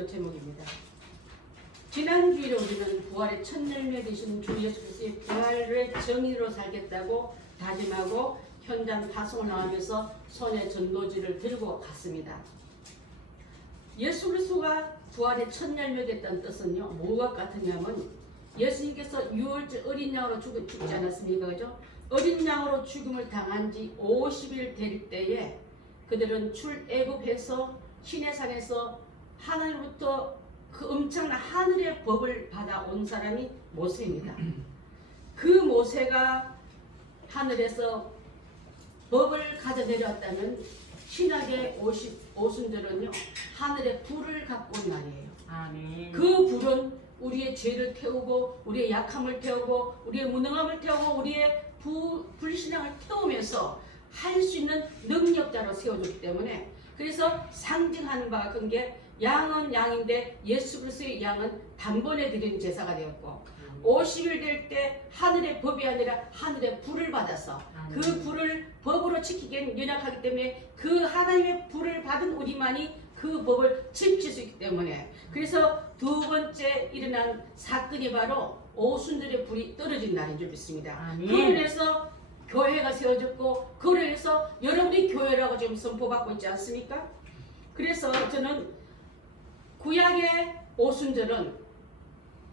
설교 제목입니다. 지난 주일에 우리는 부활의 첫 열매 되신 주 예수 그리스도의 부활의 정의로 살겠다고 다짐하고 현장 파송을 나가면서 손에 전도지를 들고 갔습니다. 예수 그리스도가 부활의 첫 열매 됐다는 뜻은요, 뭐가 같으냐면 예수님께서 유월절 어린 양으로 죽지 않았습니까? 그죠? 어린 양으로 죽음을 당한 지 50일 될 때에 그들은 출애굽해서 시내산에서 하나님부터 그 엄청난 하늘의 법을 받아온 사람이 모세입니다. 그 모세가 하늘에서 법을 가져 내려왔다면 신약의 오순절은요, 하늘의 불을 갖고 온 날이에요. 아멘. 그 불은 우리의 죄를 태우고 우리의 약함을 태우고 우리의 무능함을 태우고 우리의 불신앙을 태우면서 할 수 있는 능력자로 세워줬기 때문에, 그래서 상징하는 바가 큰 게 양은 양인데 예수 그리스도의 양은 단번에 드리는 제사가 되었고, 50일 될 때 하늘의 법이 아니라 하늘의 불을 받아서 그 불을 법으로 지키기엔 연약하기 때문에 그 하나님의 불을 받은 우리만이 그 법을 지킬 수 있기 때문에, 그래서 두 번째 일어난 사건이 바로 오순절의 불이 떨어진 날인 줄 믿습니다. 그로 인해서 교회가 세워졌고, 그로 인해서 여러분이 교회라고 지금 선포받고 있지 않습니까? 그래서 저는 구약의 오순절은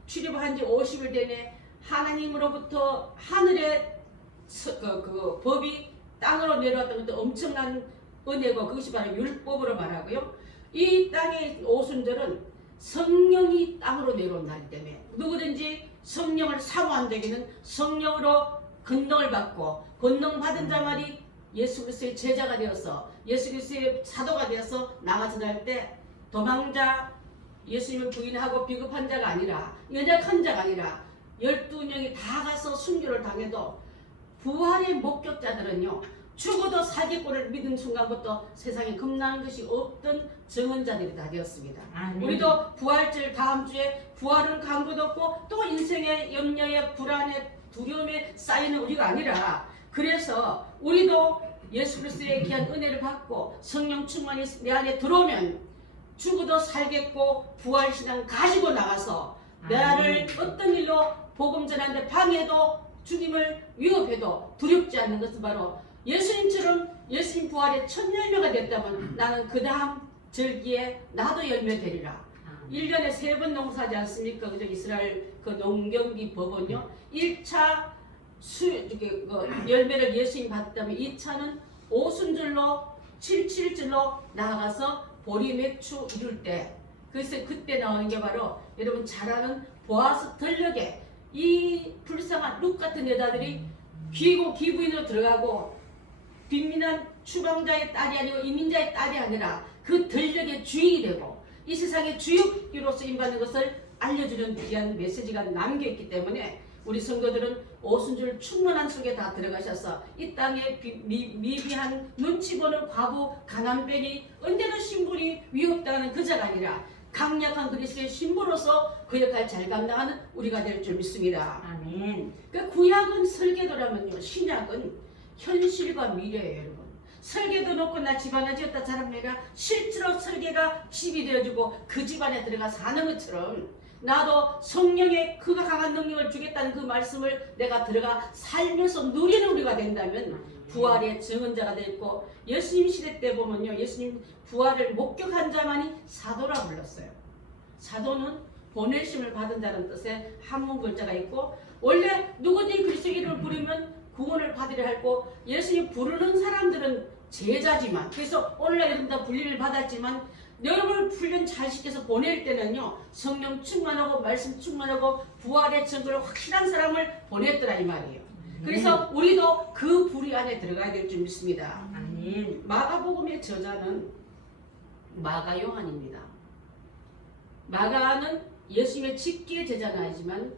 출애굽한 지 50일 되네 하나님으로부터 하늘의 그 법이 땅으로 내려왔던 것도 엄청난 은혜고, 그것이 바로 율법으로 말하고요. 이 땅의 오순절은 성령이 땅으로 내려온 날이기 때문에 누구든지 성령을 사모한 자에게는 성령으로 권능을 받고, 권능 받은 자만이 예수 그리스도의 제자가 되어서 예수 그리스도의 사도가 되어서 나가서 날 때 도망자, 예수님을 부인하고 비겁한 자가 아니라, 연약한 자가 아니라 12명이 다 가서 순교를 당해도 부활의 목격자들은요, 죽어도 살겠고를 믿은 순간부터 세상에 겁나는 것이 없던 증언자들이 다 되었습니다. 우리도 부활절 다음 주에 부활은 간 것 없고 또 인생의 염려에 불안에 두려움에 쌓이는 우리가 아니라, 그래서 우리도 예수 그리스도의 귀한 은혜를 받고 성령 충만이 내 안에 들어오면 죽어도 살겠고 부활신앙 가지고 나가서 나를 어떤 일로 복음 전하는데 방해도 죽임을 위협해도 두렵지 않는 것은 바로 예수님처럼 예수님 부활의 첫 열매가 됐다면 나는 그 다음 절기에 나도 열매 되리라. 1년에 3번 농사하지 않습니까? 그죠? 이스라엘 그 농경기 법은요, 1차 열매를 예수님 받았다면 2차는 오순절로 77절로 나아가서 보리 맥추 이룰 때, 그래서 그때 나오는 게 바로 여러분 잘 아는 보아스 덜력에 이 불쌍한 룩 같은 여자들이 귀고 기부인으로 들어가고 빈민한 추방자의 딸이 아니고 이민자의 딸이 아니라 그 덜력의 주인이 되고 이 세상의 주역으로 쓰임받는 것을 알려주는 귀한 메시지가 남겨있기 때문에 우리 성도들은 오순절 충만한 속에 다 들어가셔서 이 땅에 미비한 눈치 보는 과부 가난뱅이 언제나 신분이 위협당하는 그자가 아니라 강력한 그리스도의 신부로서 그 역할 잘 감당하는 우리가 될 줄 믿습니다. 아멘. 그 구약은 설계도라면요, 신약은 현실과 미래예요. 여러분, 설계도 놓고 나 집 하나 지었다 사람내가 실제로 설계가 집이 되어주고 그 집안에 들어가 사는 것처럼 나도 성령의 그가 강한 능력을 주겠다는 그 말씀을 내가 들어가 살면서 누리는 우리가 된다면 부활의 증언자가 되고, 예수님 시대 때 보면요, 예수님 부활을 목격한 자만이 사도라 불렀어요. 사도는 보내심을 받은 자는 뜻의 한문 글자가 있고, 원래 누구든지 그리스도 이름을 부르면 구원을 받으려 했고, 예수님 부르는 사람들은 제자지만, 그래서 오늘날 여러분 다 불림을 받았지만 여러분을 훈련 잘 시켜서 보낼 때는요, 성령 충만하고 말씀 충만하고 부활의 증거를 확실한 사람을 보냈더라 이 말이에요. 그래서 우리도 그 불이 안에 들어가야 될 줄 믿습니다. 마가복음의 저자는 마가 요한입니다. 마가는 예수님의 직계 제자는 아니지만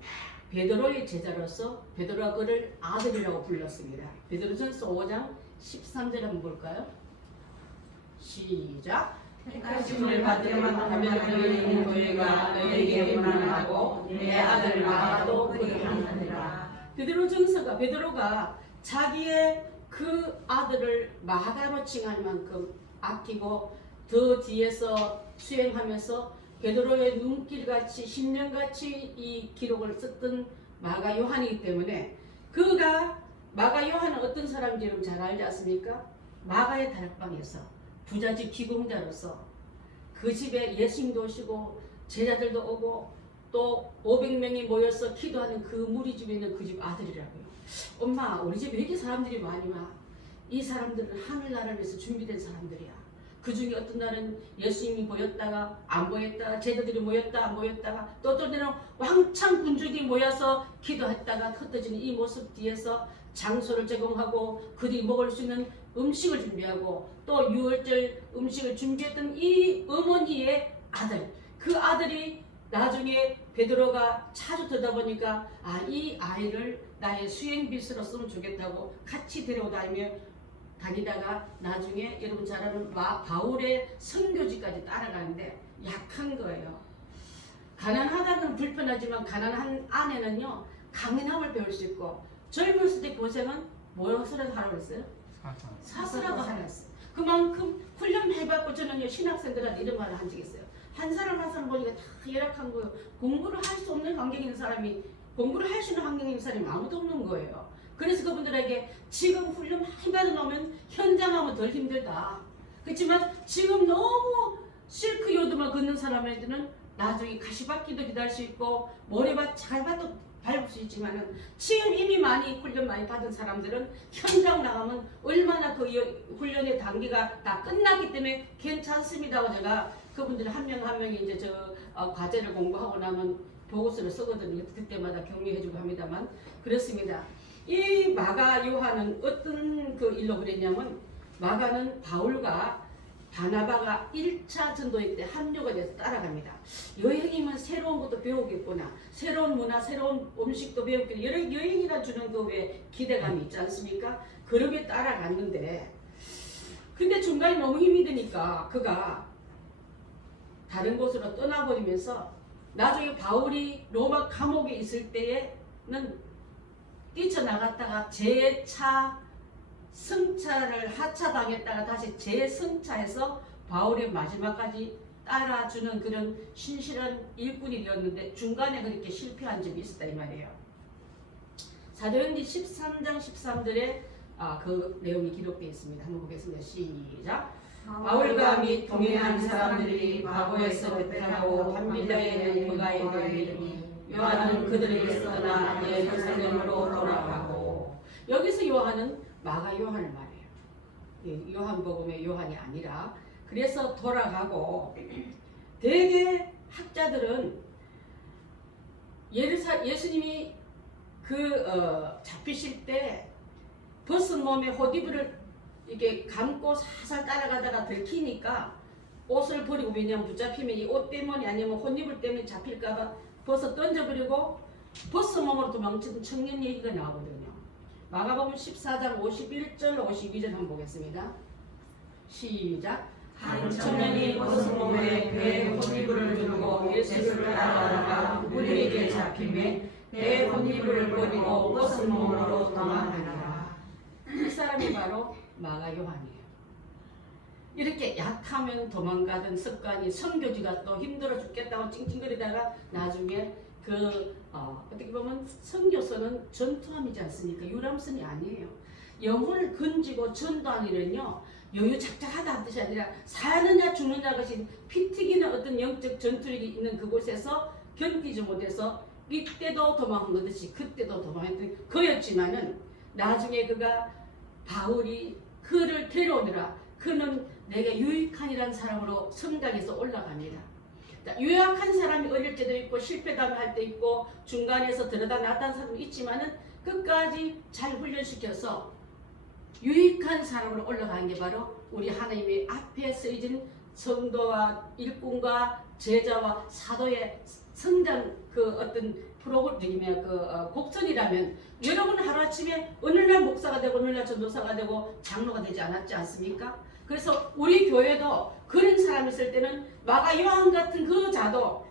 베드로의 제자로서 베드로가 그를 아들이라고 불렀습니다. 베드로전서 5장 13절 한번 볼까요? 시작. 택하심을 받으려면 하면 너희 있는 교회가 너희에게 만나고 내 아들 마가도 그리하느니라. 베드로전서가 베드로가 자기의 그 아들을 마가로 칭할 만큼 아끼고 더 뒤에서 수행하면서 베드로의 눈길같이 10년같이 이 기록을 썼던 마가 요한이기 때문에 마가 요한은 어떤 사람인지 여러분 잘 알지 않습니까? 마가의 다락방에서 부잣집 기공자로서 그 집에 예수님도 오시고 제자들도 오고 또 500명이 모여서 기도하는 그 무리집에 있는 그 집 아들이라고요. 엄마, 우리 집에 왜 이렇게 사람들이 많이 와? 이 사람들은 하늘나라를 위해서 준비된 사람들이야. 그 중에 어떤 날은 예수님이 모였다가 안 모였다가 제자들이 모였다 안 모였다가 또 어떤 때는 왕창 군중이 모여서 기도했다가 흩어지는 이 모습 뒤에서 장소를 제공하고 그들이 먹을 수 있는 음식을 준비하고 또 유월절 음식을 준비했던 이 어머니의 아들, 그 아들이 나중에 베드로가 자주 듣다 보니까 이 아이를 나의 수행비서로 쓰면 좋겠다고 같이 다니다가 나중에 여러분 잘 아는 바울의 선교지까지 따라가는데 약한 거예요. 가난하다는 불편하지만 가난한 아내는요 강인함을 배울 수 있고 젊었을 때 고생은 무엇으로 하라고 했어요? 사스라고 하라 했어요. 그만큼 훈련 많이 받고 저는요 신학생들한테 이런 말을 한 적이 있어요. 한 사람 한 사람 보니까 다 열악한 거예요. 공부를 할 수 없는 환경에 있는 사람이 공부를 할 수 있는 환경에 있는 사람이 아무도 없는 거예요. 그래서 그분들에게 지금 훈련 많이 받아놓으면 현장하면 덜 힘들다. 그렇지만 지금 너무 실크 요드만 걷는 사람한테는 나중에 가시밭길도 기다릴 수 있고 모래밭 잘 밟을 수 있지만은 지금 이미 훈련 많이 받은 사람들은 현장 나가면 얼마나 그 훈련의 단계가 다 끝났기 때문에 괜찮습니다고 제가 그분들 한 명 한 명이 이제 과제를 공부하고 나면 보고서를 쓰거든요. 그때마다 격려해주고 합니다만 그렇습니다. 이 마가 요한은 어떤 그 일로 그랬냐면 마가는 바울과 바나바가 1차 전도회 때 합류가 돼서 따라갑니다. 여행이면 새로운 것도 배우겠구나. 새로운 문화, 새로운 음식도 배우겠구나. 여행이라 주는 그 왜 기대감이 있지 않습니까? 그렇게 따라갔는데 근데 중간에 너무 힘이 드니까 그가 다른 곳으로 떠나버리면서 나중에 바울이 로마 감옥에 있을 때에는 뛰쳐나갔다가 재차 승차를 하차당했다가 다시 재승차해서 바울의 마지막까지 따라주는 그런 신실한 일꾼이 되었는데 중간에 그렇게 실패한 적이 있었다 이 말이에요. 사도행전 13장 13절에 그 내용이 기록되어 있습니다. 한번 보겠습니다. 시작. 바울과 및 동행한 사람들이 바고에서 베테하고 밤빌라에 있는 그가에 이르니 요한은 그들에게서 떠나 예루살렘으로 돌아가고 여기서 요한은 마가 요한을 말해요. 요한복음의 요한이 아니라 그래서 돌아가고 대개 학자들은 예수님이 잡히실 때 벗은 몸에 호디브를 이렇게 감고 살살 따라가다가 들키니까 옷을 버리고 왜냐면 붙잡히면 이 옷 때문에 아니면 혼입을 때문에 잡힐까봐 벗어 던져버리고 벗은 몸으로 도망치던 청년 얘기가 나오거든요. 마가복음 14장 51절 52절 한번 보겠습니다. 시작. 한 청년이 벗은 몸에 배에 혼이불을 두르고 예수를 따라가다가 무리에게 잡히매 배에 혼이불을 버리고 벗은 몸으로 도망하니라. 이 사람이 바로 마가 요한이에요. 이렇게 약하면 도망가던 습관이 선교지가 또 힘들어 죽겠다고 찡찡거리다가 나중에 어떻게 보면 선교서는 전투함이지 않습니까? 유람선이 아니에요. 영혼을 건지고 전도하는 일은요 여유 착착하다 뜻이 아니라 사느냐 죽느냐 것이 피 튀기는 어떤 영적 전투력이 있는 그곳에서 견디지 못해서 이때도 도망한 것이 그때도 도망했던 그였지만은 나중에 바울이 그를 데려오느라 그는 내게 유익한이라는 사람으로 성장해서 올라갑니다. 유약한 사람이 어릴 때도 있고 실패담을 할 때 있고 중간에서 들어다 놨다는 사람도 있지만은 끝까지 잘 훈련시켜서 유익한 사람으로 올라가는 게 바로 우리 하나님의 앞에 쓰여진 성도와 일꾼과 제자와 사도의 성장 어떤 프로그램이면 곡선이라면 여러분 하루아침에 어느 날 목사가 되고 어느 날 전도사가 되고 장로가 되지 않았지 않습니까? 그래서 우리 교회도 그런 사람이 있을 때는 마가 요한 같은 그 자도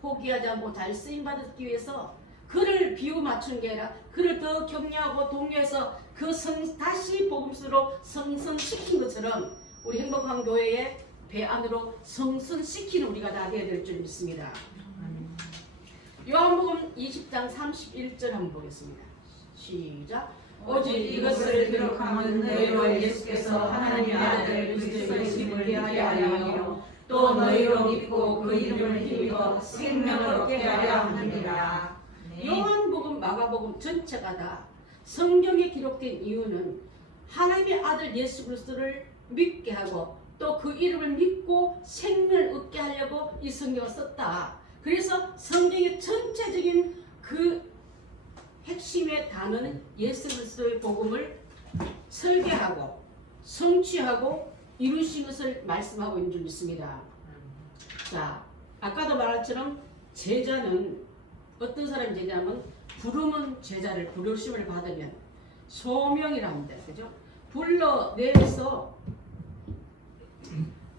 포기하지 않고 잘 쓰임받기 위해서 그를 비유 맞춘 게 아니라 그를 더 격려하고 동료해서 다시 복음수로 성성시킨 것처럼 우리 행복한 교회에 배 안으로 성선시키는 우리가 다 되어야 될 줄 믿습니다. 요한복음 20장 31절 한번 보겠습니다. 시작. 오직 이것을 기록함은 너희로 예수께서 하나님의 아들 그리스도이심을 깨닫게 하려 하며 또 너희로 믿고 그 이름을 힘입어 생명을 얻게 하려 함이니라. 요한복음, 마가복음 전체가 다 성경에 기록된 이유는 하나님의 아들 예수 그리스도를 믿게 하고 또 그 이름을 믿고 생명을 얻게 하려고 이 성경을 썼다. 그래서 성경의 전체적인 그 핵심의 단어는 예수 그리스도의 복음을 설계하고 성취하고 이루신 것을 말씀하고 있는 줄 믿습니다. 자, 아까도 말한처럼 제자는 어떤 사람이 제자냐면 부르면 제자를 부르심을 받으면 소명이랍니다. 그죠?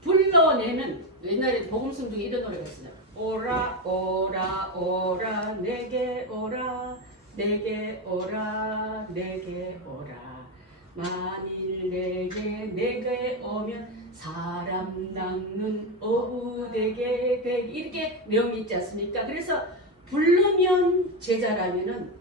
불러내면 옛날에 복음성 중에 이런 노래가 있어요. 오라 오라 오라 내게 오라 내게 오라 내게 오라 만일 내게 오면 사람 낚는 어부 되게 이렇게 내용이 있지 않습니까? 그래서 부르면 제자라면은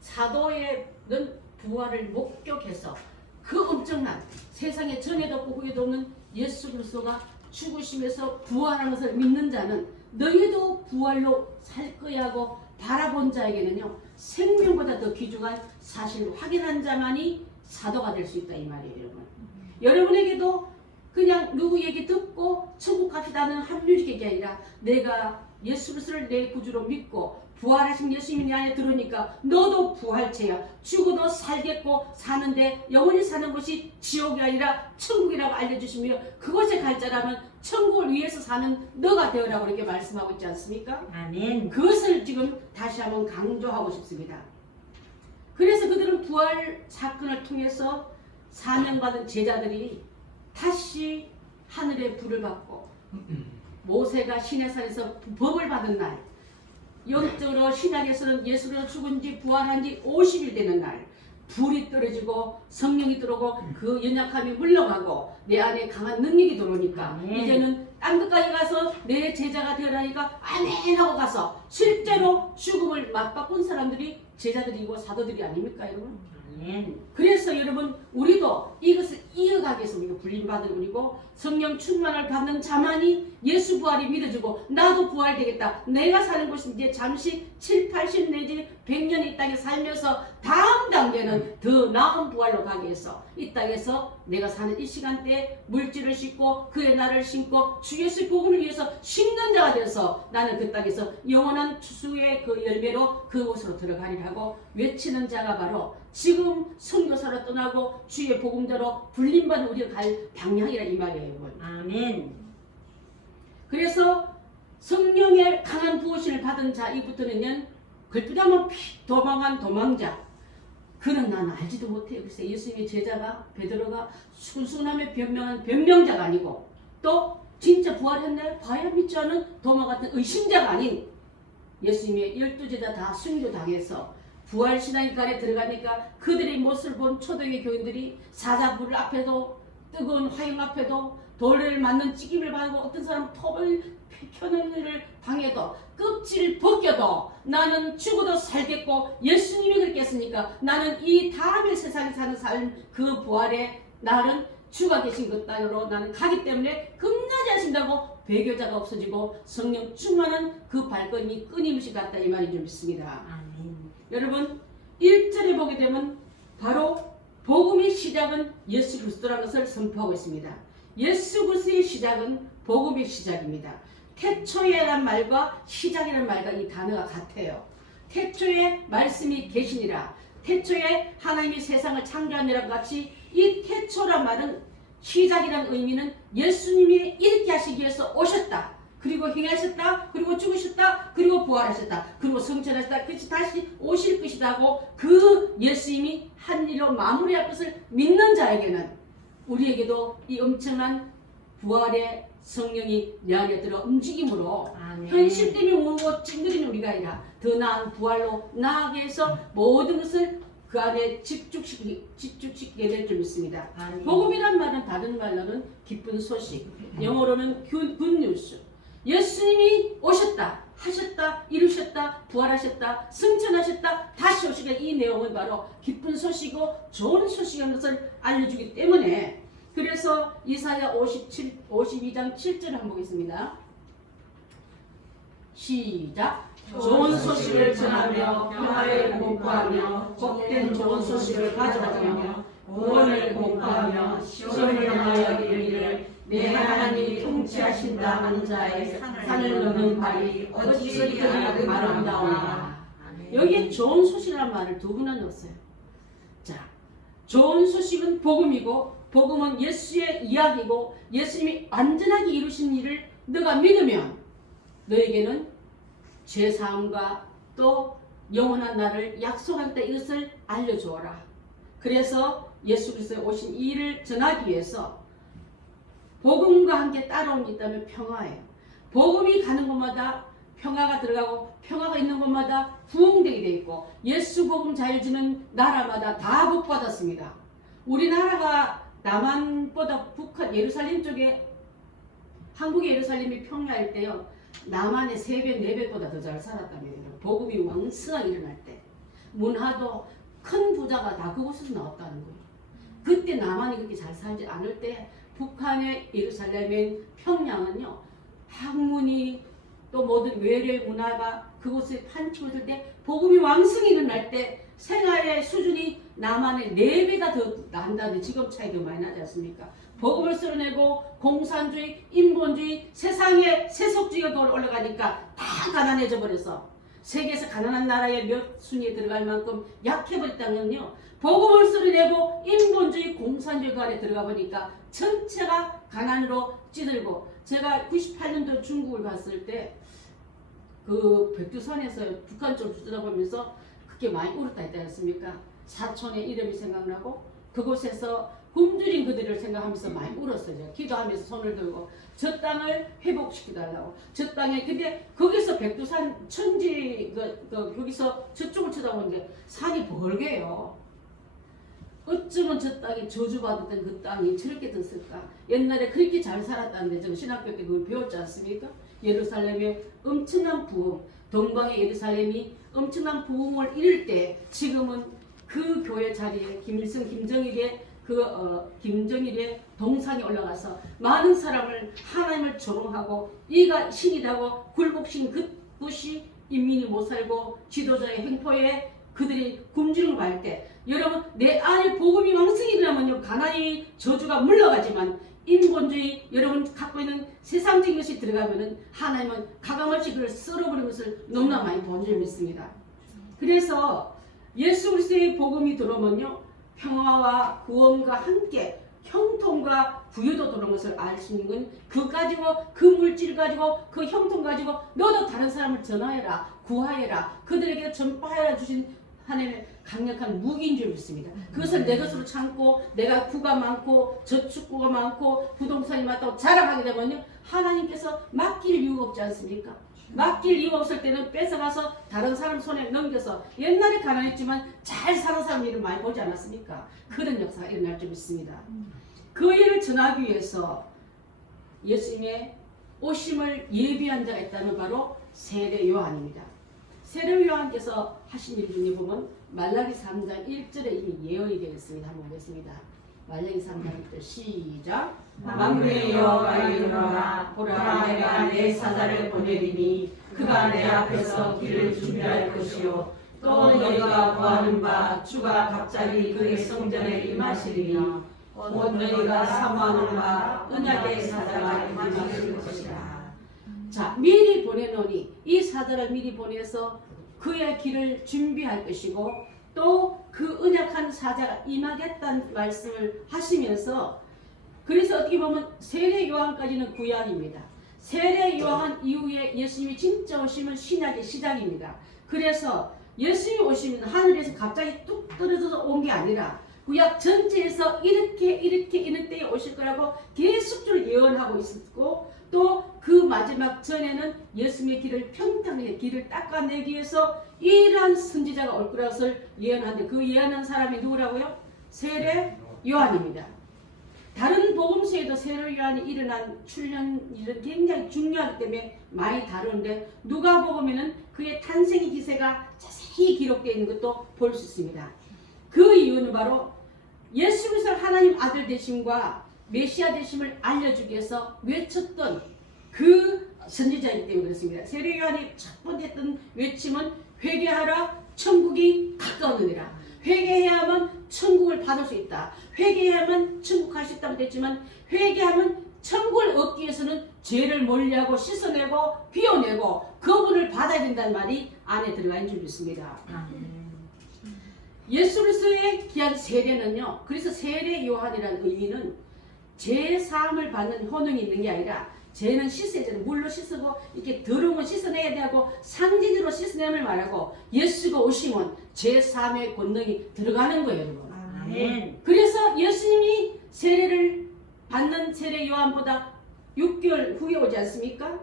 사도에는 부활을 목격해서 그 엄청난 세상에 전에도 없고 후에도 없는 예수 그리스도가 죽으시면서 부활한 것을 믿는 자는 너희도 부활로 살 거야 하고 바라본 자에게는요 생명보다 더 귀중한 사실을 확인한 자만이 사도가 될 수 있다 이 말이에요. 여러분. 여러분에게도 그냥 누구 얘기 듣고 천국 갑시다는 합리적인 게 아니라 내가 예수 그리스도를 내 구주로 믿고 부활하신 예수님이 내 안에 들어오니까 너도 부활체야. 죽어도 살겠고 사는데 영원히 사는 곳이 지옥이 아니라 천국이라고 알려주시며 그곳에 갈 자라면 천국을 위해서 사는 너가 되어라고 이렇게 말씀하고 있지 않습니까? 아멘. 그것을 지금 다시 한번 강조하고 싶습니다. 그래서 그들은 부활 사건을 통해서 사명받은 제자들이 다시 하늘의 불을 받고 모세가 시내산에서 법을 받은 날, 영적으로 신약에서는 예수로 죽은 지 부활한 지 50일 되는 날 불이 떨어지고 성령이 들어오고 그 연약함이 물러가고 내 안에 강한 능력이 들어오니까 이제는 딴 데까지 가서 내 제자가 되어라니까 아멘 하고 가서 실제로 죽음을 맞바꾼 사람들이 제자들이고 사도들이 아닙니까 여러분? 그래서 여러분 우리도 이것을 이어가기 위해서 우리가 불림받은 우리고 성령 충만을 받는 자만이 예수 부활이 믿어지고 나도 부활되겠다. 내가 사는 곳이 이제 잠시 7, 80 내지 100년 이 땅에 살면서 다음 단계는 더 나은 부활로 가기 위해서 이 땅에서 내가 사는 이 시간대에 물질을 싣고 그의 나를 심고 주 예수의 복음을 위해서 심는 자가 되어서 나는 그 땅에서 영원한 추수의 그 열매로 그곳으로 들어가리라 하고 외치는 자가 바로 지금 선교사로 떠나고 주의 복음대로 불림받은 우리가 갈 방향이라 이 말이에요. 여러분. 아멘. 그래서 성령의 강한 부으심을 받은 자 이부터는요 걸핏하면 도망한 도망자 그는 나는 알지도 못해요. 그래서 예수님의 제자가 베드로가 수근수근하며 변명한 변명자가 아니고 또 진짜 부활했나요? 봐야 믿지 않은 도마 같은 의심자가 아닌 예수님의 12제자 다 순교당해서 부활신앙의 들어가니까 그들의 모습을 본 초대교회 교인들이 사자불 앞에도 뜨거운 화형 앞에도 돌을 맞는 찌김을 받고 어떤 사람은 톱을 펴는 일을 당해도 껍질을 벗겨도 나는 죽어도 살겠고 예수님이 그렇게 했으니까 나는 이 다음의 세상에 사는 삶 그 부활에 나는 주가 계신 그 땅으로 나는 가기 때문에 겁나지 않으신다고 배교자가 없어지고 성령 충만한 그 발걸음이 끊임없이 갔다 이 말이 좀 있습니다. 아멘. 여러분 1절에 보게 되면 바로 복음의 시작은 예수 그리스도라는 것을 선포하고 있습니다. 예수 그리스도의 시작은 복음의 시작입니다. 태초에란 말과 시작이라는 말과 이 단어가 같아요. 태초에 말씀이 계시니라. 태초에 하나님이 세상을 창조하니라 같이 이 태초란 말은 시작이라는 의미는 예수님이 이렇게 하시기 위해서 오셨다. 그리고 행하셨다. 그리고 죽으셨다. 그리고 부활하셨다. 그리고 성천하셨다. 그것이 다시 오실 것이다고 그 예수님이 한 일로 마무리할 것을 믿는 자에게는 우리에게도 이 엄청난 부활의 성령이 내 안에 들어 움직임으로 현실 때문에 울고 찡그리는 우리가 아니라 더 나은 부활로 나아가기 위해서 모든 것을 그 안에 집중시키게 될 줄 믿습니다. 복음이란 말은 다른 말로는 기쁜 소식, 영어로는 굿뉴스. 예수님이 오셨다, 하셨다, 이루셨다, 부활하셨다, 승천하셨다, 다시 오시게, 이 내용은 바로 기쁜 소식이고 좋은 소식인 것을 알려주기 때문에, 그래서 이사야 52장 7절을 한번 보겠습니다. 시작. 좋은 소식을 전하며 평화를 공포하며 복된 좋은 소식을 가져가며 구원을 공포하며 시온을 향하여 이르기를 내 하나님이 통치하신다 하는 자의 산을 넘는 발이 어찌 이렇게 아름다운가. 여기에 좋은 소식이라는 말을 두 번이나 넣었어요. 자, 좋은 소식은 복음이고, 복음은 예수의 이야기고, 예수님이 완전하게 이루신 일을 너가 믿으면 너에게는 죄사함과 또 영원한 나를 약속한다, 이것을 알려주어라. 그래서 예수 그리스도의 오신 이 일을 전하기 위해서 복음과 함께 따라온 게 있다면 평화예요. 복음이 가는 곳마다 평화가 들어가고, 평화가 있는 곳마다 부흥되게 돼 있고, 예수 복음 잘 주는 나라마다 다 복받았습니다. 우리나라가 남한보다 북한 예루살렘 쪽에, 한국의 예루살렘이 평야일 때요, 남한의 3배, 4배보다 더 잘 살았답니다. 복음이 왕성하게 일어날 때. 문화도 큰 부자가 다 그곳에서 나왔다는 거예요. 그때 남한이 그렇게 잘 살지 않을 때 북한의 예루살렘인 평양은요, 학문이 또 모든 외래 문화가 그곳에 판치고 있을 때, 복음이 왕성히 일어날 때 생활의 수준이 남한의 4배가 더 난다는, 지금 차이도 많이 나지 않습니까? 복음을 쓸어내고 공산주의, 인본주의, 세상의 세속주의가 더 올라가니까 다 가난해져 버려서 세계에서 가난한 나라의 몇 순위에 들어갈 만큼 약해버렸다면요, 복음을 쓸어내고 인본주의, 공산주의가 안에 들어가 보니까 전체가 가난으로 찌들고, 제가 98년도 중국을 갔을 때 그 백두산에서 북한 쪽 쳐다보면서 그게 많이 울었다 했지 않습니까? 사촌의 이름이 생각나고 그곳에서 굶주린 그들을 생각하면서 많이 울었어요. 기도하면서 손을 들고 저 땅을 회복시켜달라고. 저 땅에, 근데 거기서 백두산 천지 거기서 저쪽을 쳐다보는데 산이 벌게요. 어쩌면 저 땅이 저주받았던 그 땅이 저렇게 됐을까? 옛날에 그렇게 잘 살았다는데, 제가 신학교 때 그걸 배웠지 않습니까? 예루살렘의 엄청난 부흥, 동방의 예루살렘이 엄청난 부흥을 이룰 때, 지금은 그 교회 자리에 김일성, 김정일의 동상이 올라가서 많은 사람을 하나님을 조롱하고 이가 신이라고 굴복신 그것이 인민이 못 살고 지도자의 행포에 그들이 굶주림을 받을 때, 여러분, 내 안에 복음이 왕성히 일어나면요, 가나안의 저주가 물러가지만 인본주의, 여러분 갖고 있는 세상적인 것이 들어가면은 하나님은 가감없이 그를 썰어버리는 것을 너무나 많이 본 줄 믿습니다. 그래서 예수 그리스도의 복음이 들어오면요, 평화와 구원과 함께 형통과 부유도 들어오는 것을 알 수 있는 건, 그 가지고, 그 물질 가지고, 그 형통 가지고 너도 다른 사람을 전하여라, 구하여라, 그들에게 전파하여라 주신 하나님의 강력한 무기인 줄 믿습니다. 그것을 내 것으로 참고 내가 구가 많고 저축구가 많고 부동산이 많다고 자랑하게 되면요, 하나님께서 맡길 이유가 없지 않습니까? 맡길 이유가 없을 때는 뺏어가서 다른 사람 손에 넘겨서, 옛날에 가난했지만 잘 사는 사람 일을 많이 보지 않았습니까? 그런 역사가 일어날 줄 믿습니다. 그 일을 전하기 위해서 예수님의 오심을 예비한 자가 있다는 바로 세례 요한입니다. 세례 요한께서 하신 일 중에 보면 말라기 3장 1절에 이미 예언이 되어 있습니다. 한번 보겠습니다. 말라기 3장 1절 시작. 만군의 여호와가 이르노라, 보라 내가 내 사자를 보내리니 그가 내 앞에서 길을 준비할 것이요 또 너희가 구하는 바 주가 갑자기 그의 성전에 임하시리니 곧 너희가 사모하는 바 언약의 사자가 임하실 것이라. 자, 미리 보내노니, 이 사자를 미리 보내서 그의 길을 준비할 것이고 또 그 언약한 사자가 임하겠다는 말씀을 하시면서, 그래서 어떻게 보면 세례 요한까지는 구약입니다. 세례 요한 이후에 예수님이 진짜 오시면 신약의 시작입니다. 그래서 예수님이 오시면 하늘에서 갑자기 뚝 떨어져서 온 게 아니라 구약 전체에서 이렇게 이런 때에 오실 거라고 계속적으로 예언하고 있었고, 또 그 마지막 전에는 예수님의 길을 평탄하게 길을 닦아내기 위해서 이러한 선지자가 올 것을 예언하는데 그 예언한 사람이 누구라고요? 세례 요한입니다. 다른 복음서에도 세례 요한이 일어난 출현 일은 굉장히 중요하기 때문에 많이 다루는데 누가복음에는 그의 탄생의 기세가 자세히 기록되어 있는 것도 볼 수 있습니다. 그 이유는 바로 예수 그리스도 하나님 아들 되심과 메시아 되심을 알려주기 위해서 외쳤던 그 선지자이기 때문에 그렇습니다. 세례 요한이 첫 번째 했던 외침은 회개하라 천국이 가까웠느니라. 회개해야만 천국을 받을 수 있다. 회개해야만 천국 갈 수 있다고 했지만 회개하면 천국을 얻기 위해서는 죄를 멀리하고 씻어내고 비워내고 그분을 받아야 된다는 말이 안에 들어가 있는 줄 믿습니다. 예수 그리스도의 귀한 세례는요. 그래서 세례 요한이라는 의미는 죄 사함을 받는 효능이 있는 게 아니라 죄는 씻어야 되는 물로 씻고 이렇게 더러운 건 씻어내야 되고 상징으로 씻어내면 말하고 예수가 오시면 죄 사함의 권능이 들어가는 거예요, 여러분. 아멘. 그래서 예수님이 세례를 받는 세례 요한보다 6개월 후에 오지 않습니까?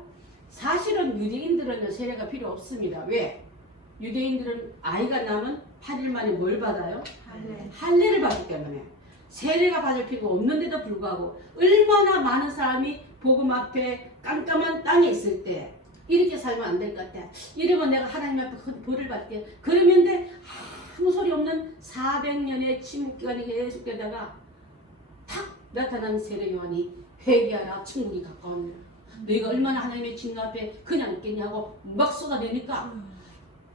사실은 유대인들은 세례가 필요 없습니다. 왜? 유대인들은 아이가 낳으면 8일 만에 뭘 받아요? 할례를 받기 때문에 세례가 받을 필요가 없는데도 불구하고 얼마나 많은 사람이 복음 앞에 깜깜한 땅에 있을 때 이렇게 살면 안 될 것 같아. 이러면 내가 하나님 앞에 큰 벌을 받게. 그러면 아무 소리 없는 400년의 침묵기간이 계속되다가 탁 나타난 세례 요한이 회개하라 천국이 가까웠느니라. 너희가 얼마나 하나님의 진노 앞에 그냥 있겠냐고 막 쏟아내니까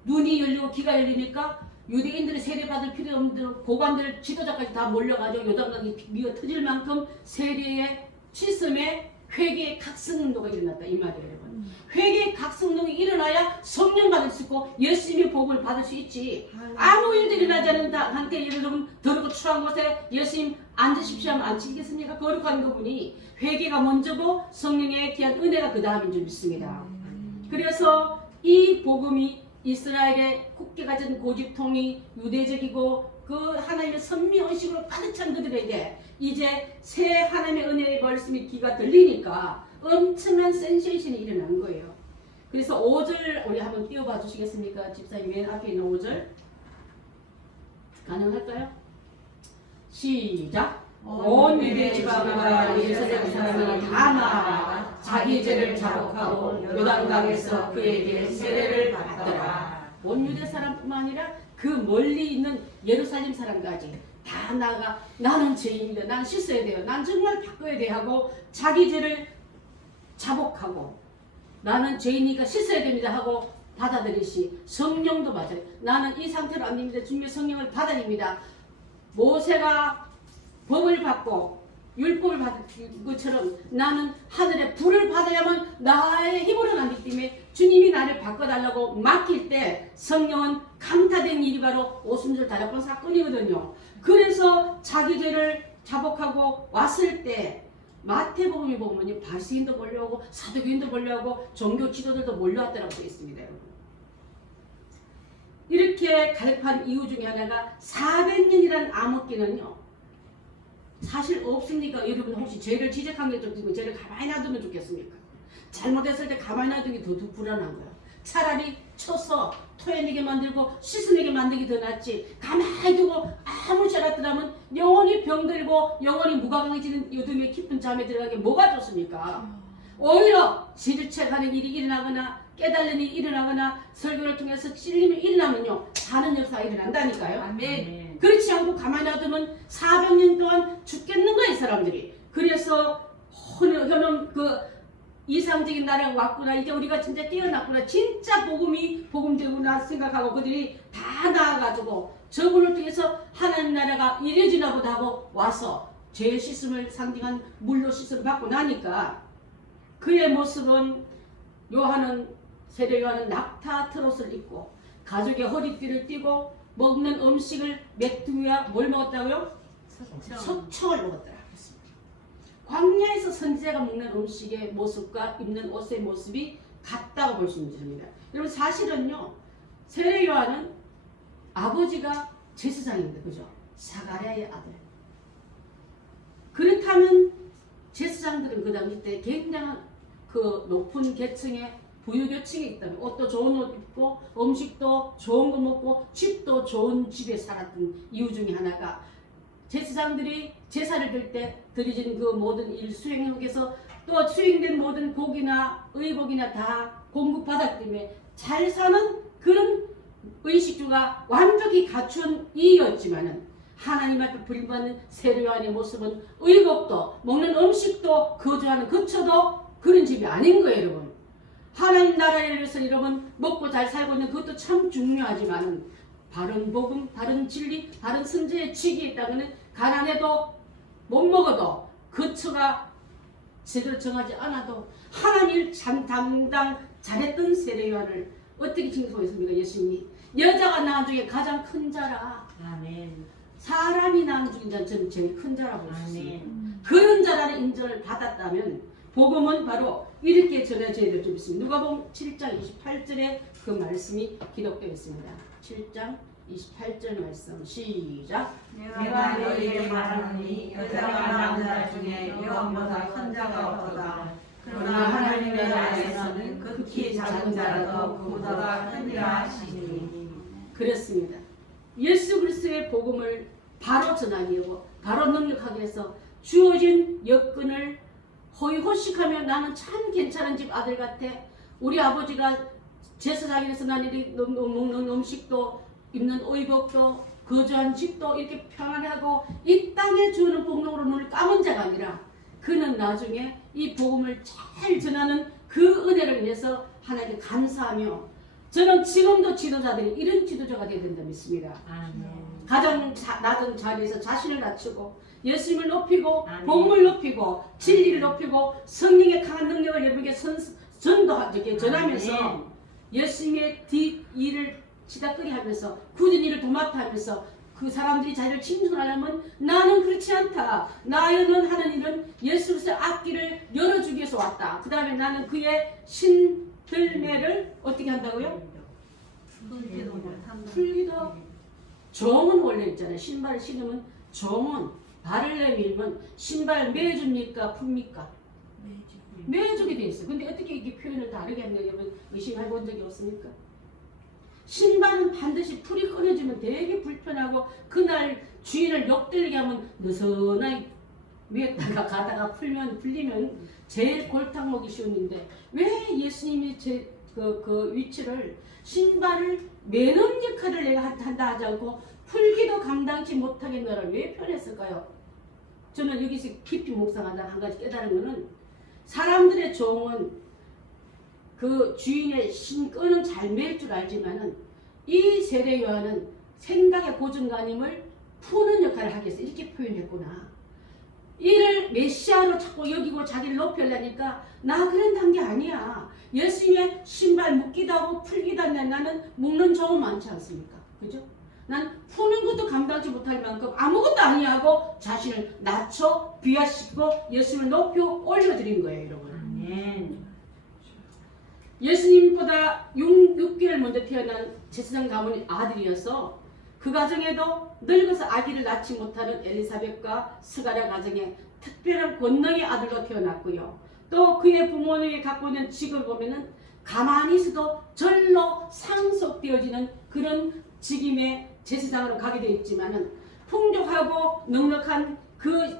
눈이 열리고 귀가 열리니까 유대인들이 세례받을 필요 없는 고관들 지도자까지 다 몰려가지고 요단강이 미어 터질 만큼 세례의 칠성의 회개의 각성운동가 일어났다 이 말이에요, 여러분. 회개의 각성운동이 일어나야 성령 받을 수 있고 예수님의 복을 받을 수 있지. 아무 일도 일어나지 않은 한때 여러분 더럽고 추한 곳에 예수님 앉으십시오 하면 앉히겠습니까? 거룩한 그분이 회개가 먼저고 성령의 귀한 은혜가 그 다음인 줄 믿습니다. 그래서 이 복음이 이스라엘의 굳게 가진 고집통이 유대적이고 그 하나님의 선미의식으로 가득 찬 그들에게 이제 새 하나님의 은혜의 말씀이 귀가 들리니까 엄청난 센세이션이 일어난 거예요. 그래서 5절 우리 한번 띄워봐 주시겠습니까? 집사님 맨 앞에 있는 5절 가능할까요? 시작! 온 유대 지파가 예루살렘 사람이 다 나아가 자기 죄를 자복하고 요단강에서 그에게 세례를 받더라. 온 유대 사람뿐만 아니라 그 멀리 있는 예루살렘 사람까지 다 나아가 나는 죄인이다. 난 씻어야 돼요. 난 정말 바꿔야 돼 하고 자기 죄를 자복하고 나는 죄인이니까 씻어야 됩니다 하고 받아들이시. 성령도 맞아요. 나는 이 상태로 안 됩니다. 주님의 성령을 받아냅니다. 모세가 법을 받고 율법을 받은 것처럼 나는 하늘의 불을 받아야만 나의 힘으로는 안 되기 때문에 주님이 나를 바꿔달라고 맡길 때 성령은 강타된 일이 바로 오순절 다락방 사건이거든요. 그래서 자기 죄를 자복하고 왔을 때 마태복음에 보면 바리새인도 몰려오고 사두개인도 몰려오고 종교 지도들도 몰려왔다고 되어 있습니다. 여러분. 이렇게 갈급한 이유 중에 하나가 400년이라는 암흑기는요. 사실 없으니까 여러분 혹시 죄를 지적한 게 좋겠고 죄를 가만히 놔두면 좋겠습니까? 잘못했을 때 가만히 놔두는 게 더 불안한 거야. 차라리 쳐서 토해내게 만들고 씻어내게 만들기 더 낫지. 가만히 두고 아무 죄 없더라면 영원히 병들고 영원히 무감각해지는 요즘에 깊은 잠에 들어가게 뭐가 좋습니까? 오히려 지르책하는 일이 일어나거나 깨달는 일이 일어나거나 설교를 통해서 찔림이 일어나면요 사는 역사가 일어난다니까요. 아멘. 그렇지 않고 가만히 놔두면 400년 동안 죽겠는 거예요, 사람들이. 그래서 현엄 그 이상적인 나라가 왔구나. 이제 우리가 진짜 깨어났구나. 진짜 복음이 복음되구나 생각하고 그들이 다 나와가지고 저분을 통해서 하나님 나라가 이래지나 보다 하고 와서 죄 씻음을 상징한 물로 씻음을 받고 나니까 그의 모습은 세례 요한은 낙타 트롯을 입고 가죽의 허리띠를 띠고 먹는 음식을 메뚜기와 뭘 먹었다고요? 석청을 먹었더라. 광야에서 선지자가 먹는 음식의 모습과 입는 옷의 모습이 같다고 볼 수 있는 점입니다. 여러분 사실은요 세례 요한은 아버지가 제사장입니다. 그죠? 사가랴의 아들. 그렇다면 제사장들은 그 당시 때 굉장한 그 높은 계층의 부유계층에 있다면 옷도 좋은 옷 입고 음식도 좋은 거 먹고 집도 좋은 집에 살았던 이유 중에 하나가 제사장들이 제사를 드릴 때 드려진 그 모든 일 수행하기 위해서 또 수행된 모든 복이나 의복이나 다 공급받았기 때문에 잘 사는 그런 의식주가 완벽히 갖춘 이였지만은 하나님 앞에 불임받는 세례요한의 모습은 의복도 먹는 음식도 거주하는 거처도 그런 집이 아닌 거예요, 여러분. 하나님 나라를 위해서 여러분 먹고 잘 살고 있는 그것도 참 중요하지만은 바른 복음, 바른 진리, 바른 선지의 직이 있다면 가난해도 못 먹어도 거처가 제대로 정하지 않아도 하나님 참 담당 잘했던 세례요한을 어떻게 칭송했습니까? 예수님이 여자가 낳은 중에 가장 큰 자라. 아멘. 사람이 낳은 중에 저는 제일 큰 자라고 볼 수 있습니다. 아멘. 그런 자라는 인정을 받았다면 복음은 바로 이렇게 전해져야 될 줄 믿습니다. 누가복음 7장 28절에 그 말씀이 기록되어 있습니다. 7장 28절 말씀 시작. 내가 너희에게 말하노니 여자가 낳은 자 중에 요한보다 큰 자가 없도다. 그러나 하나님의 나라에서는 극히 작은 자라도 그보다 크니라 하시니. 그렇습니다. 예수 그리스도의 복음을 바로 전하기 위하고 바로 능력하기 위해서 주어진 여건을 호의호식하며 나는 참 괜찮은 집 아들 같아. 우리 아버지가 제사장에서 난 이렇게 먹는 음식도 입는 의복도 거주한 집도 이렇게 평안하고 이 땅에 주는 복록으로 눈을 감은 자가 아니라 그는 나중에 이 복음을 잘 전하는 그 은혜를 위해서 하나님께 감사하며 저는 지금도 지도자들이 이런 지도자가 되어야 된다 믿습니다. 아멘. 가장 낮은 자리에서 자신을 낮추고 예수님을 높이고 아멘. 복음을 높이고 진리를 높이고 성령의 강한 능력을 여러분에게 전하면서 아멘. 예수님의 뒷일을 치다끌이 하면서 굳은 일을 도맡아하면서 그 사람들이 자기를 칭송하려면 나는 그렇지 않다. 나는 하는 일은 예수 그리스도의 앞길을 열어주기 위해서 왔다. 그 다음에 나는 그의 신들매를 어떻게 한다고요? 풀기도 하고. 종은 원래 있잖아요. 신발을 신으면 종은 발을 내밀면 신발 매줍니까? 풉니까? 매주게 돼 있어요. 근데 어떻게 이게 표현을 다르게 했냐 여러분 의심해 본 적이 없습니까? 신발은 반드시 풀이 끊어지면 되게 불편하고 그날 주인을 욕들게 하면 느슨하게 위에다가 가다가 풀리면 제일 골탕 먹기 쉬운 일인데 왜 예수님이 그 위치를 신발을 매는 역할을 내가 한다 하지 않고 풀기도 감당치 못하겠노를 왜 표현했을까요? 저는 여기서 깊이 묵상하다 한 가지 깨달은 거는 사람들의 종은 그 주인의 신권은 잘 매일 줄 알지만은 이 세례 요한은 생각의 고정관념을 푸는 역할을 하겠어 이렇게 표현했구나. 이를 메시아로 자꾸 여기고 자기를 높이려니까 나 그런단 게 아니야. 예수님의 신발 묶기도 하고 풀기도 하는데 나는 묶는 종은 많지 않습니까? 그죠? 난 푸는 것도 감당하지 못할 만큼 아무것도 아니야 하고 자신을 낮춰 비하시키고 예수님을 높여 올려드린 거예요 여러분. 아멘. 예수님보다 6개월 먼저 태어난 제사장 가문의 아들이어서 그 가정에도 늙어서 아기를 낳지 못하는 엘리사벳과 스가랴 가정에 특별한 권능의 아들로 태어났고요. 또 그의 부모님이 갖고 있는 직을 보면은 가만히 있어도 절로 상속되어지는 그런 직임의 제사장으로 가게 되어 있지만은 풍족하고 넉넉한 그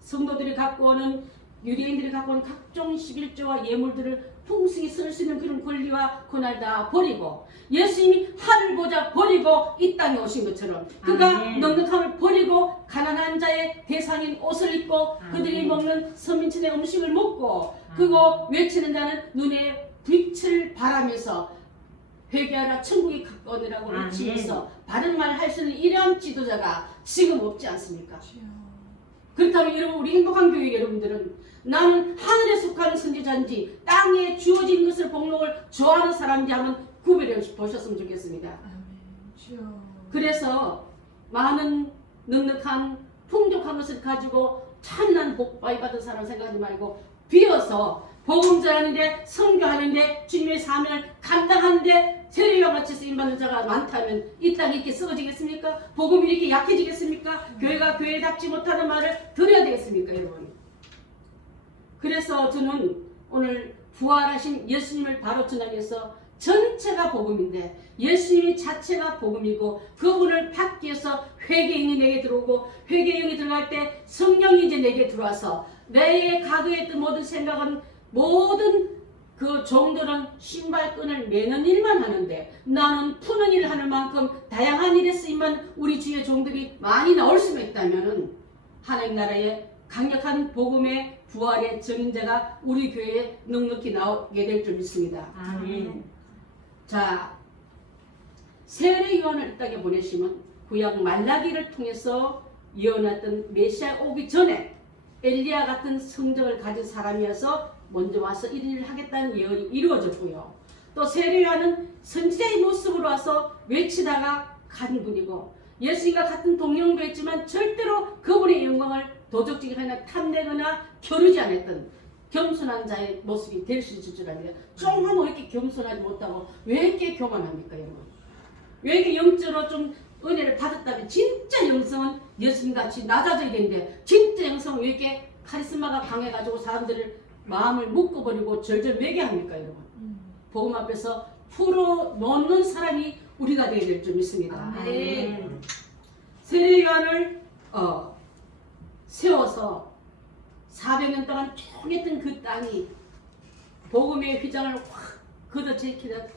성도들이 갖고 오는 유대인들이 갖고 오는 각종 11조와 예물들을 풍성히 쓸 수 있는 그런 권리와 권한을 다 버리고 예수님이 하늘 보자 버리고 이 땅에 오신 것처럼 그가 아멘. 넉넉함을 버리고 가난한 자의 대상인 옷을 입고 아멘. 그들이 먹는 서민촌의 음식을 먹고 그리고 외치는 자는 눈에 빛을 바라면서 회개하라 천국이 가까우니라고 아멘. 외치면서 바른 말을 할 수 있는 이러한 지도자가 지금 없지 않습니까? 그렇다면 여러분 우리 행복한 교회 여러분들은 나는 하늘에 속하는 선지자인지 땅에 주어진 것을 복록을 좋아하는 사람인지 한번 구별해 보셨으면 좋겠습니다. 그래서 많은 넉넉한 풍족한 것을 가지고 찬난 복 많이 받은 사람 생각하지 말고 비어서 복음 전하는데 선교하는데 주님의 사명을 감당하는데 세례와 같이 쓰임받는 자가 많다면 이 땅이 이렇게 썩어지겠습니까? 복음이 이렇게 약해지겠습니까? 교회가 교회답지 못하는 말을 들어야 되겠습니까 여러분? 그래서 저는 오늘 부활하신 예수님을 바로 전하기 위해서 전체가 복음인데 예수님이 자체가 복음이고 그분을 받기 위해서 회개인이 내게 들어오고 회개인이 들어갈 때 성령이 이제 내게 들어와서 내 가두에 있던 모든 생각은 모든 그 종들은 신발끈을 매는 일만 하는데 나는 푸는 일을 하는 만큼 다양한 일에 쓰임만 우리 주의 종들이 많이 나올 수가 있다면 하나님 나라의 강력한 복음의 부활의 증인자가 우리 교회에 넉넉히 나오게 될 줄 믿습니다. 아멘. 자, 세례 요한을 이 땅에 보내시면 구약 말라기를 통해서 예언했던 메시아 오기 전에 엘리야 같은 성적을 가진 사람이어서 먼저 와서 이 일을 하겠다는 예언이 이루어졌고요. 또 세례 요한은 선지자의 모습으로 와서 외치다가 간 분이고 예수님과 같은 동령도 했지만 절대로 그분의 영광을 도적질하거나 탐내거나 겨루지 않았던 겸손한 자의 모습이 될 수 있을 줄 압니다. 좀 하면 왜 이렇게 겸손하지 못하고 왜 이렇게 교만합니까 여러분? 왜 이렇게 영적으로 좀 은혜를 받았다면 진짜 영성은 예수님같이 낮아져야 되는데 진짜 영성은 왜 이렇게 카리스마가 강해가지고 사람들을 마음을 묶어버리고 절절 매게 합니까 여러분? 복음 앞에서 풀어놓는 사람이 우리가 되어야 될 줄 믿습니다. 아멘. 세례 요한을 세워서 400년 동안 총했던 그 땅이 복음의 휘장을 확 걷어제키듯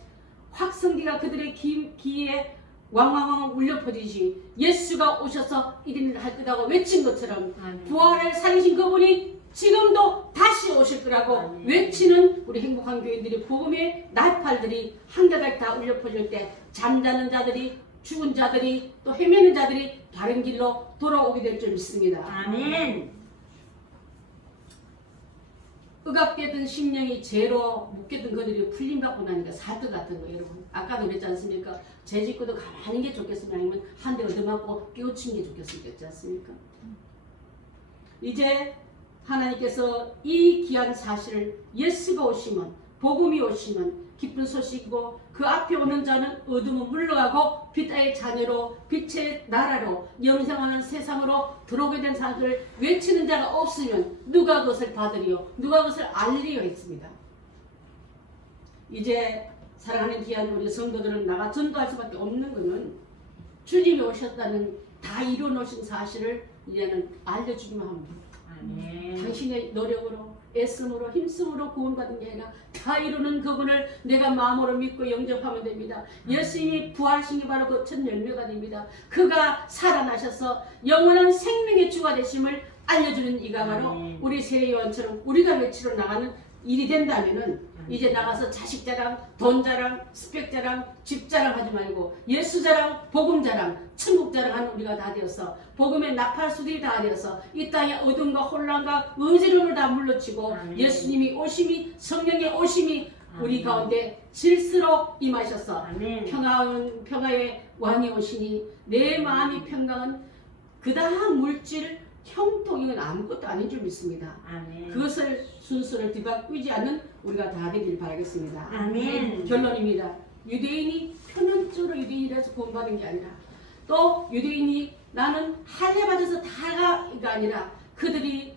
확성기가 그들의 귀에 왕왕왕 울려 퍼지시 예수가 오셔서 이런 할 거라고 외친 것처럼 부활을 살리신 그분이 지금도 다시 오실 거라고 외치는 우리 행복한 교인들이 복음의 나팔들이 한가닥 다 울려 퍼질 때 잠자는 자들이 죽은 자들이 또 헤매는 자들이 바른 길로 돌아오게 될 줄 믿습니다. 아멘. 의갑되던 심령이 죄로 묶였던 그들이 풀림받고 나니까 살 것 같은 거 여러분. 아까도 그랬지 않습니까? 죄 짓고도 가만히 게 좋겠습니까? 아니면 한 대 얻어맞고 깨우친 게 좋겠습니까? 않습니까? 이제 하나님께서 이 귀한 사실을 예수가 오시면 복음이 오시면 기쁜 소식이고 그 앞에 오는 자는 어둠은 물러가고 빛의 자녀로 빛의 나라로 영생하는 세상으로 들어오게 된 사람들을 외치는 자가 없으면 누가 그것을 받으리요 누가 그것을 알리요 했습니다. 이제 사랑하는 귀한 우리 성도들은 나가 전도할 수밖에 없는 것은 주님이 오셨다는 다 이루어놓으신 사실을 이제는 알려주기만 합니다. 아멘. 당신의 노력으로 애씀으로 힘쓰므로 구원받은 게 아니라 다 이루는 그분을 내가 마음으로 믿고 영접하면 됩니다. 예수님이 부활하신 게 바로 그 첫 열매가 됩니다. 그가 살아나셔서 영원한 생명의 주가 되심을 알려주는 이가 바로 우리 세례요한처럼 우리가 외치러 나가는 일이 된다면은 이제 나가서 자식 자랑, 돈 자랑, 스펙 자랑, 집 자랑 하지 말고 예수 자랑, 복음 자랑, 천국 자랑하는 우리가 다 되어서 복음의 나팔수들이 다 되어서 이 땅의 어둠과 혼란과 어지러움을 다 물러치고 예수님이 오심이 성령의 오심이 우리 가운데 질서로 임하셔서 평화의 왕이 오시니 내 마음이 평강은 그다음 물질 형통이건 아무것도 아닌 줄 믿습니다. 그것을 순서를 뒤바꾸지 않는 우리가 다 되길 바라겠습니다. 아멘. 결론입니다. 유대인이 표면적으로 유대인이라서 구원받은 게 아니라 또 유대인이 나는 할례 받아서 다가 아니라 그들이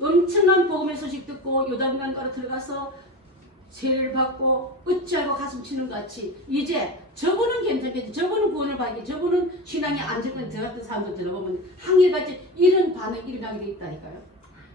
엄청난 복음의 소식 듣고 요단강가로 들어가서 세례를 받고 어찌하고 가슴 치는 것 같이 이제 저분은 괜찮겠지, 저분은 구원을 받겠지, 저분은 신앙이 안전한 저 같은 사람들 들어보면 항일같이 이런 반응이 일어나게 돼 있다니까요.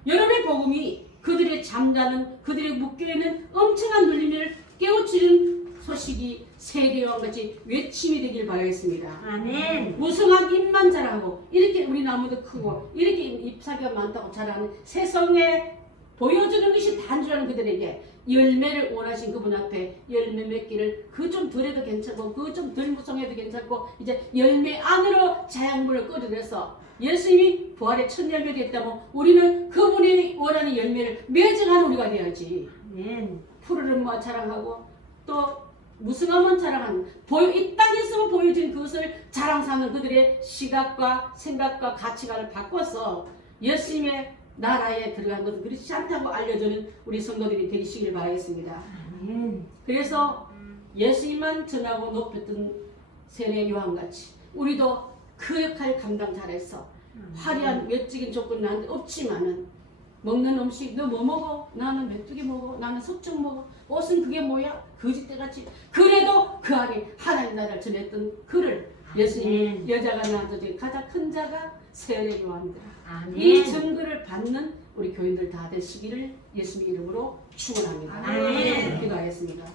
여러분의 복음이 그들의 잠자는 그들의 묶여있는 엄청난 눌림을 깨우치는 소식이 세례요한같이 외침이 되길 바라겠습니다. 아멘. 무성한 입만 자라고 이렇게 우리 나무도 크고 이렇게 잎사귀가 많다고 자라는 세상에 보여주는 것이 단주라는 그들에게 열매를 원하신 그분 앞에 열매 맺기를 그 좀 덜해도 괜찮고 그 좀 덜 무성해도 괜찮고 이제 열매 안으로 자양분을 끌어들여서 예수님이 부활의 첫 열매가 됐다면 우리는 그분이 원하는 열매를 맺어가는 우리가 되어야지. 푸르른 뭐 자랑하고 또 무성함은 자랑하는 이 땅에서 보여진 그것을 자랑 삼는 그들의 시각과 생각과 가치관을 바꿔서 예수님의 나라에 들어간 것은 그렇지 않다고 알려주는 우리 성도들이 되시길 바라겠습니다. 그래서 예수님만 전하고 높였던 세례 요한같이 우리도 그 역할 감당 잘해서 화려한 외적인 조건은 없지만은 먹는 음식 너 뭐 먹어? 나는 메뚜기 먹어. 나는 석청 먹어. 옷은 그게 뭐야? 거짓대같이. 그래도 그 안에 하나님 나라를 전했던 그를 예수님 여자가 낳아도 가장 큰 자가 세례 요한이다. 이 증거를 받는 우리 교인들 다 되시기를 예수님 이름으로 축원합니다. 아멘. 기도하겠습니다.